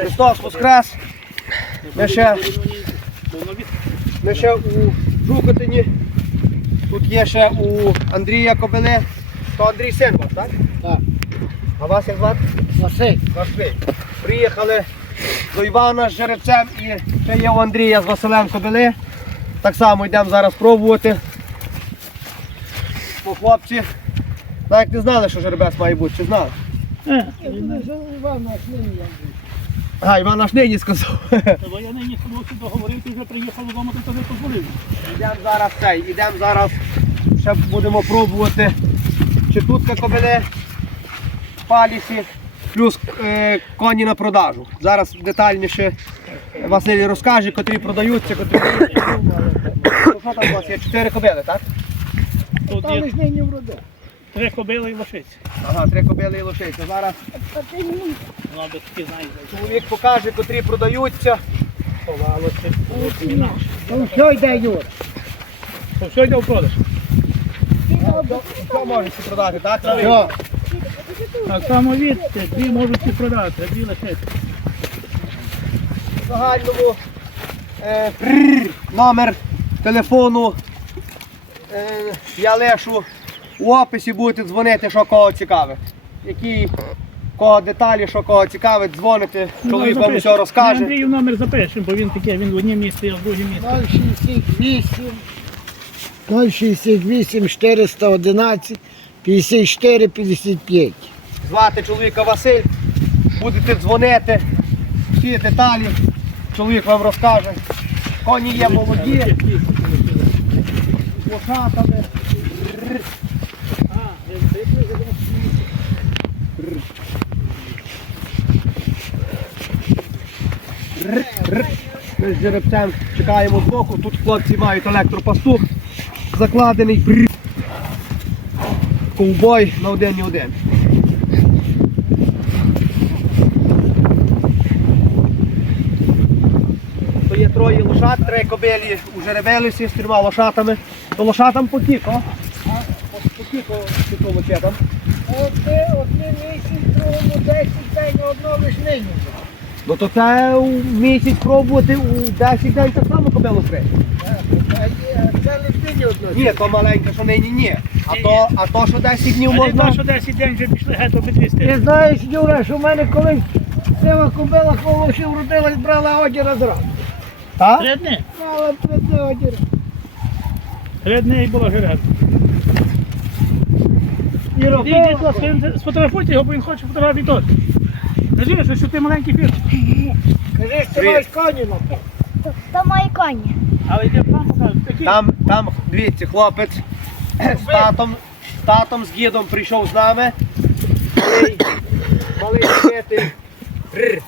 Христос Воскрес. Ми ще, ми ще у Жукотині. Тут є ще у Андрія Кобили. То Андрій син ваш, так? Так. А вас як звати? Василь. Василь. Приїхали до Івана з жеребцем і ще є у Андрія з Василем Кобили. Так само йдемо зараз пробувати. Бо хлопці навіть не знали, що жеребець має бути, чи знали? Іван наш нині. А, Іван наш нині сказав. Бо я нині хлопці договорив, ти вже приїхав додому, ти тобі дозволив. Йдемо зараз цей, йдемо зараз, ще будемо пробувати чи тут кобили в палісі, плюс е, коні на продажу. Зараз детальніше Василь розкаже, котрі продаються, котрі. Ну, Що там у вас є? Чотири кобили, так? Тут Там є ж нині вроде. Три кобили і лошиці. Ага, три кобили і лошиця. Зараз Вона би таки знає. чоловік покаже, котрі продаються. Ховалося. Там все йде Юр. То все йде в продаж. Що можете продати, так? Все. Так само відти, дві можуть і продати, а дві лишити. В загальному е, прррр, номер телефону е, я лишу у описі будете дзвонити, що кого цікавить. Які кого деталі, що кого цікавить, дзвоните, чоловік вам все Ми розкаже. Андрію номер запишемо, бо він такий, він в однім місці, а в другому місці. 068 068 411 54 55. Звати чоловіка Василь, будете дзвонити, всі деталі, чоловік вам розкаже. Коні є молоді, з лошатами. Ми з жеребцем чекаємо збоку. Тут хлопці мають електропастух закладений. Ковбой на один і один. То є троє лошад, три кобилі у жеребелісі з трьома лошатами. То лошатам потіко. Потіко чи то лошатам. Одне, одне місяць, другому 10 день, одно лиш нині. Ну то це у місяць пробувати у 10 день так само кобилу. Це одно. Ні, то маленьке, що нині ні. А то, а то що 10 днів А не можна. то, що 10 день вже пішли геть обидві Ти сторони. знаєш, Юра, що в мене колись сива кобила колошів родилась, брала одіра зразу. Та? Три дні. Брала три одіра. Три дні і було жереб. І робила. сфотографуйте його, бо він хоче фотографії теж. Кажи, що ти маленький фірм. Кажи, що ти маєш коні те. То, то мої коні. Але йде вам покажу. Такі. Там, там, дивіться, хлопець з татом, з татом, з дідом прийшов з нами. Малий, малий любитель, рр,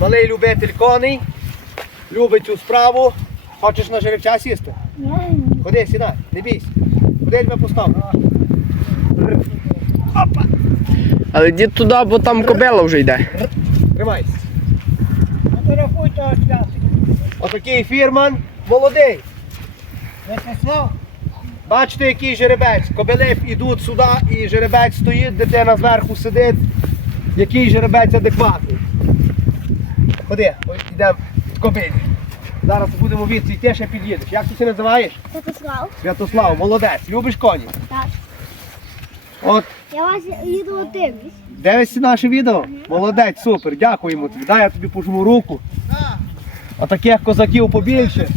малий любитель коней, любить цю справу. Хочеш на жеребця сісти? Ходи, сідай, не бійся. Куди я тебе поставлю? Але дід туди, бо там кобила вже йде. Тримайся. Святика. Отакий фірман, молодий. Бачите, який жеребець. Кобили йдуть сюди і жеребець стоїть, дитина зверху сидить. Який жеребець адекватний. Ходи, ось йдемо в кобилі. Зараз будемо від йти, ще під'їдеш. Як ти це називаєш? Святослав. Святослав, молодець. Любиш коні? Так. От, Я вас відео дивлюсь. дивишся наше відео? Молодець, супер, дякуємо тобі. Дай я тобі пожму руку. А таких козаків побільше.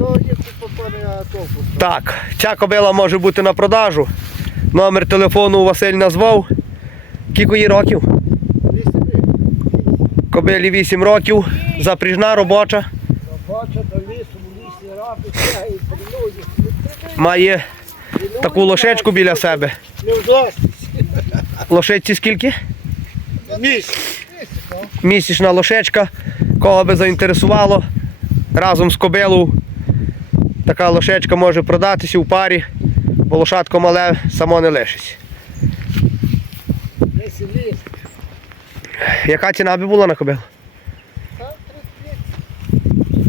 То є попане толку. Так, ця кобила може бути на продажу. Номер телефону Василь назвав. Кілько їй років? Кобилі 8 років, запріжна робоча, Робоча до лісу, в лісі принудить. має таку лошечку біля себе. Не. Лошечці скільки? Місяць. Місячна лошечка. Кого би заінтересувало, разом з кобилою така лошечка може продатися в парі, бо лошадко мале само не лишиться. Яка ціна би була на кобилу?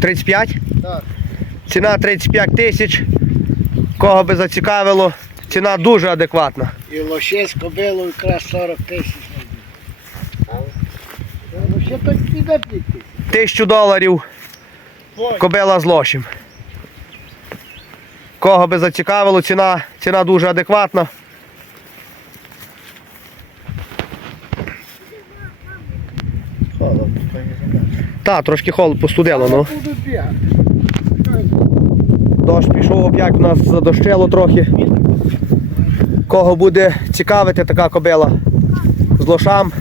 35. 35? Так. Ціна 35 тисяч. Кого би зацікавило, ціна дуже адекватна. І лоще з кобилою якраз 40 тисяч. Тисячу доларів кобила з лошем. Кого би зацікавило, ціна, ціна дуже адекватна. Так, трошки холод постудило, ну. Дощ пішов опять у нас задощило трохи. Кого буде цікавити така кобила з лошам.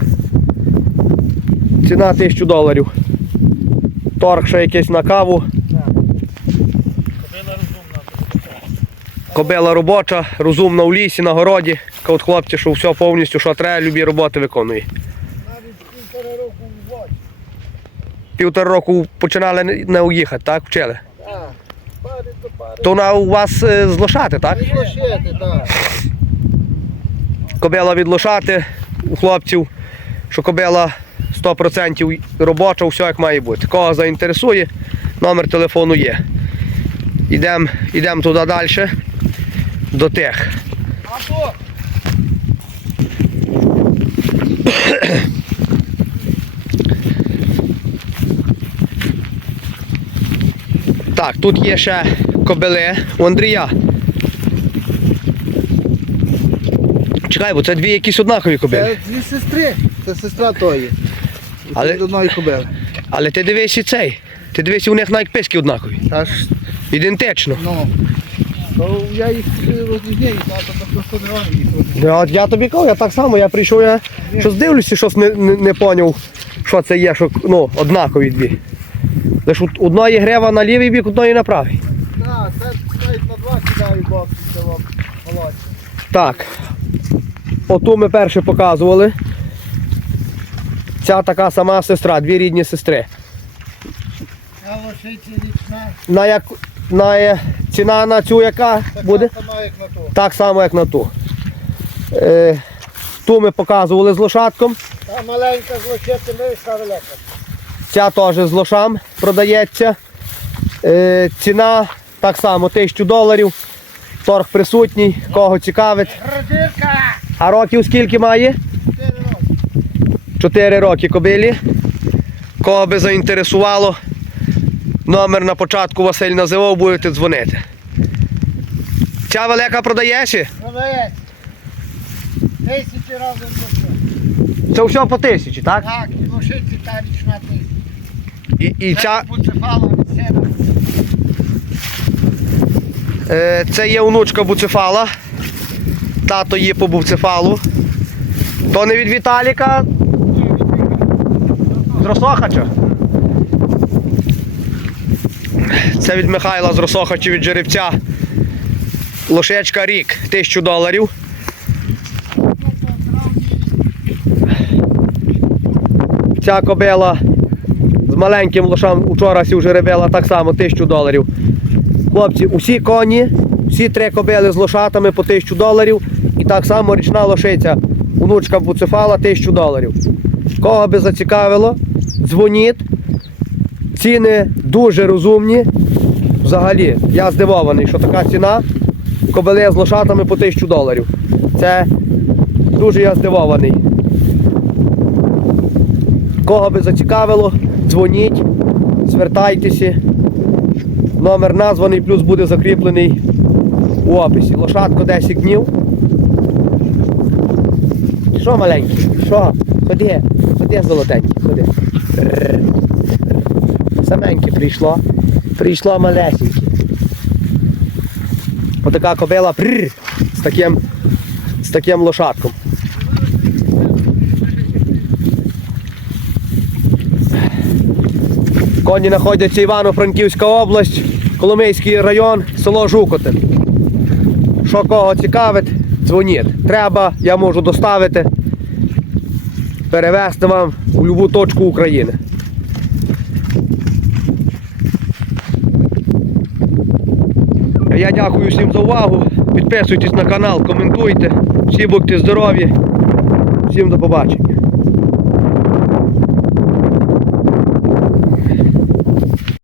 Ціна 1000 доларів. Торг ще якийсь на каву. Кобила робоча, розумна в лісі, на городі. От хлопці, що все повністю, що треба, любі роботи виконує. Навіть півтора року в воді. Півтора року починали не- уїхати, так? Вчили. Так. Пари до пари. То вона у вас е, з лошати, так? Лошити, так. кобила відлошати у хлопців, що кобила 100% робоча, все як має бути. Кого заінтересує, номер телефону є. Йдемо йдем туди далі, до тих. Так, тут є ще кобили у Андрія. Чекай, бо це дві якісь однакові кобили. Це дві сестри. Це сестра тої. Але- З одної кобили. Але ти дивись і цей. Ти дивись, у них навіть писки однакові. Та ж, Ідентично. ну. То я їх розрізняю, тато то просто не вони їх. Я, от я тобі кажу, я так само, я прийшов, я щось дивлюся, щось не, не, не поняв, що це є, що ну, однакові дві. Лиш од- одної грева на лівий бік, одної на правий. Так, це навіть на два кидаю бокси, це вам молодці. Так. Оту ми перше показували. Ця така сама сестра, дві рідні сестри. А лошиці річна. На як, на, ціна на цю яка Така буде? сама, як на ту. Так само, як на ту. Е, ту ми показували з лошадком. Та маленька з лошити, миска велика. Ця теж з лошам продається. Е, ціна так само 1000 доларів. Торг присутній, кого цікавить. А років скільки має? Чотири роки. 4 роки кобилі. Кого би заінтересувало, номер на початку Василь називав, будете дзвонити. Ця велика продаєш? Продається. Тисячі разів лошити. Це все по тисячі, так? Так, і лошиці та річна тисяча. І, і ця, е, це є онучка буцефала. Тато є по буцефалу. То не від Віталіка. З Росохача. Це від Михайла з Росохача від жеребця. Лошечка рік, 1000 доларів. Ця кобила з маленьким лошам вчора сі вже ребела так само 1000 доларів. Хлопці, усі коні, всі три кобили з лошатами по 1000 доларів. І так само річна лошиця. Онучка буцефала 1000 доларів. Кого би зацікавило, дзвоніть. Ціни дуже розумні. Взагалі, я здивований, що така ціна кобили з лошатами по 1000 доларів. Це дуже я здивований. Кого би зацікавило, дзвоніть, звертайтеся. Номер названий, плюс буде закріплений у описі. Лошадко 10 днів. Що маленький? Що? Ходи, ходи золотенький, ходи. Рррр. Саменьке прийшло. Прийшло малесеньке. Отака кобила прррр, з таким, з таким лошадком. Коні знаходяться Івано-Франківська область, Коломийський район, село Жукотин. Що кого цікавить, дзвоніть. Треба, я можу доставити, перевезти вам у будь-яку точку України. Я дякую всім за увагу. Підписуйтесь на канал, коментуйте. Всі будьте здорові. Всім до побачення.